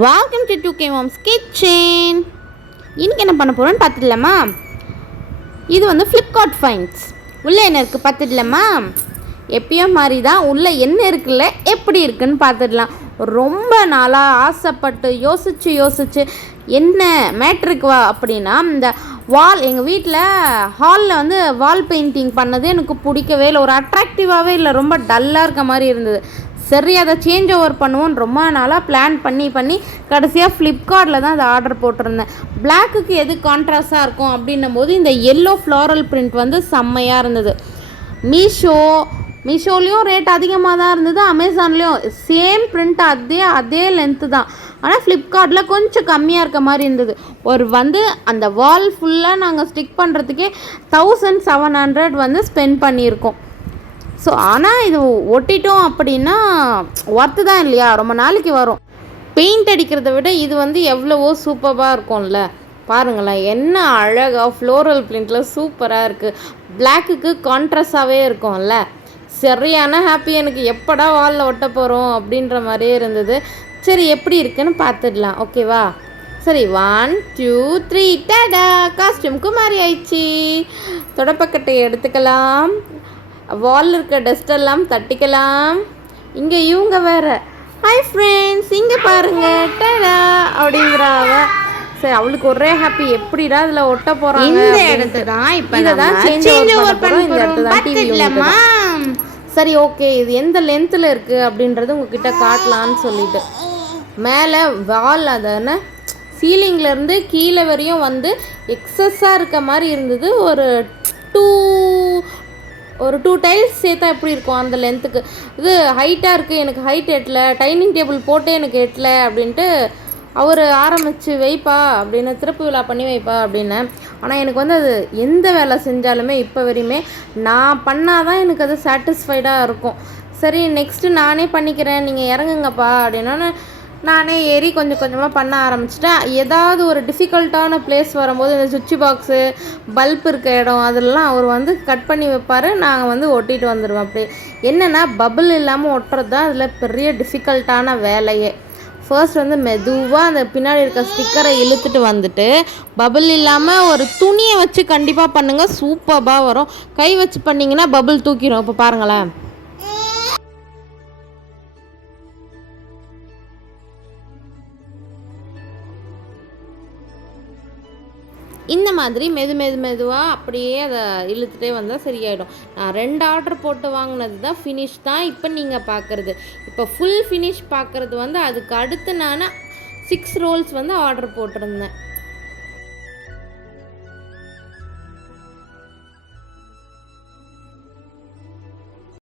Welcome to 2K Moms Kitchen. இன்றைக்கி என்ன பண்ண போகிறோன்னு பார்த்துடலாமா? இது வந்து ஃப்ளிப்கார்ட் ஃபைன்ஸ். உள்ளே என்ன இருக்குது பார்த்துடலாமா? எப்பயும் மாதிரி தான் உள்ளே என்ன இருக்குல்ல எப்படி இருக்குன்னு பார்த்துடலாம். ரொம்ப நாளாக ஆசைப்பட்டு யோசித்து என்ன மேட்ருக்கு வா அப்படின்னா, இந்த வால் எங்கள் வீட்டில் ஹாலில் வந்து வால் பெயிண்டிங் பண்ணது எனக்கு பிடிக்கவே இல்லை. ஒரு அட்ராக்டிவாகவே இல்லை, ரொம்ப டல்லாக இருக்க மாதிரி இருந்தது. சரி, அதை சேஞ்ச் ஓவர் பண்ணுவோன்னு ரொம்ப நாளாக பிளான் பண்ணி கடைசியாக ஃப்ளிப்கார்ட்டில் தான் அதை ஆர்டர் போட்டிருந்தேன். பிளாக்குக்கு எது கான்ட்ராஸ்டாக இருக்கும் அப்படின்னும் போது இந்த எல்லோ ஃப்ளாரல் பிரிண்ட் வந்து செம்மையாக இருந்தது. மீஷோலேயும் ரேட் அதிகமாக தான் இருந்தது, அமேசான்லேயும் சேம் பிரிண்ட் அதே லென்த்து தான். ஆனால் ஃப்ளிப்கார்ட்டில் கொஞ்சம் கம்மியாக இருக்க மாதிரி இருந்தது. வந்து அந்த வால் ஃபுல்லாக நாங்கள் ஸ்டிக் பண்ணுறதுக்கே 1700 வந்து ஸ்பெண்ட் பண்ணியிருக்கோம். ஸோ ஆனால் இது ஒட்டிட்டோம் அப்படின்னா ஒர்த்து தான் இல்லையா, ரொம்ப நாளைக்கு வரும். பெயிண்ட் அடிக்கிறத விட இது வந்து எவ்வளவோ சூப்பராக இருக்கும்ல. பாருங்களேன், என்ன அழகாக ஃப்ளோரல் பிரிண்டில் சூப்பராக இருக்குது. பிளாக்குக்கு கான்ட்ராஸ்டாகவே இருக்கும்ல. சரியான ஹாப்பி. எனக்கு எப்படா வாலில் ஒட்ட போகிறோம் அப்படின்ற மாதிரியே இருந்தது. சரி, எப்படி இருக்குன்னு பார்த்துடலாம், ஓகேவா? சரி, 1 2 3 டடா, காஸ்டியூமுக்கு மாறி ஆயிடுச்சு. தொடப்பக்கட்டை எடுத்துக்கலாம், வாலில் இருக்க டஸ்டெல்லாம் தட்டிக்கலாம். இங்கே இவங்க வேறு, ஹாய் ஃப்ரெண்ட்ஸ் இங்கே பாருங்கள் டடா அப்படிங்கிறாங்க. சரி, அவளுக்கு ஒரே ஹாப்பி, எப்படிடா அதில் ஒட்ட போகிறாங்க. இந்த இடத்து தான் இப்போ இதை தான் சேஞ்ச் ஓவர் பண்ண இந்த இடத்துல தான் டிவி. சரி, ஓகே, இது எந்த லென்த்தில் இருக்குது அப்படின்றது உங்ககிட்ட காட்டலான்னு சொல்லிட்டு மேலே வால் அதான சீலிங்லேருந்து கீழே வரையும் வந்து எக்ஸஸாக இருக்க மாதிரி இருந்தது. ஒரு டூ டைல்ஸ் சேர்த்தா எப்படி இருக்கும் அந்த லென்த்துக்கு. இது ஹைட்டாக இருக்குது, எனக்கு ஹைட் எட்டலை, டைனிங் டேபிள் போட்டே எனக்கு எட்டலை அப்படின்ட்டு அவர் ஆரம்பித்து வைப்பா அப்படின்னு, திருப்பி விழா பண்ணி வைப்பா அப்படின்னு. ஆனால் எனக்கு வந்து அது எந்த வேலை செஞ்சாலுமே இப்போ வரையுமே நான் பண்ணால் தான் எனக்கு அது சாட்டிஸ்ஃபைடாக இருக்கும். சரி, நெக்ஸ்ட்டு நானே பண்ணிக்கிறேன், நீங்கள் இறங்குங்கப்பா அப்படின்னா நானே ஏறி கொஞ்சம் கொஞ்சமாக பண்ண ஆரம்பிச்சிட்டேன். ஏதாவது ஒரு டிஃபிகல்ட்டான பிளேஸ் வரும்போது இந்த சுவிட்ச் பாக்ஸு பல்ப் இருக்க இடம் அதெல்லாம் அவர் வந்து கட் பண்ணி வைப்பார், நாங்கள் வந்து ஒட்டிட்டு வந்துடுவோம். அப்படி என்னென்னா பபுள் இல்லாமல் ஒட்டுறது தான் அதில் பெரிய டிஃபிகல்ட்டான வேலையே. ஃபர்ஸ்ட் வந்து மெதுவாக அந்த பின்னாடி இருக்க ஸ்டிக்கரை இழுத்துட்டு வந்துட்டு பபுள் இல்லாமல் ஒரு துணியை வச்சு கண்டிப்பாக பண்ணுங்கள், சூப்பராக வரும். கை வச்சு பண்ணிங்கன்னா பபுள் தூக்கிடும். இப்போ பாருங்களேன், இந்த மாதிரி மெதுவாக அப்படியே அதை இழுத்துட்டே வந்தால் சரியாயிடும். நான் 2 ஆர்டர் போட்டு வாங்கினது தான் ஃபினிஷ் தான் இப்போ நீங்கள் பார்க்குறது. இப்போ ஃபுல் ஃபினிஷ் பார்க்குறது வந்து அதுக்கு அடுத்து நான் 6 ரோல்ஸ் வந்து ஆர்டர் போட்டிருந்தேன்.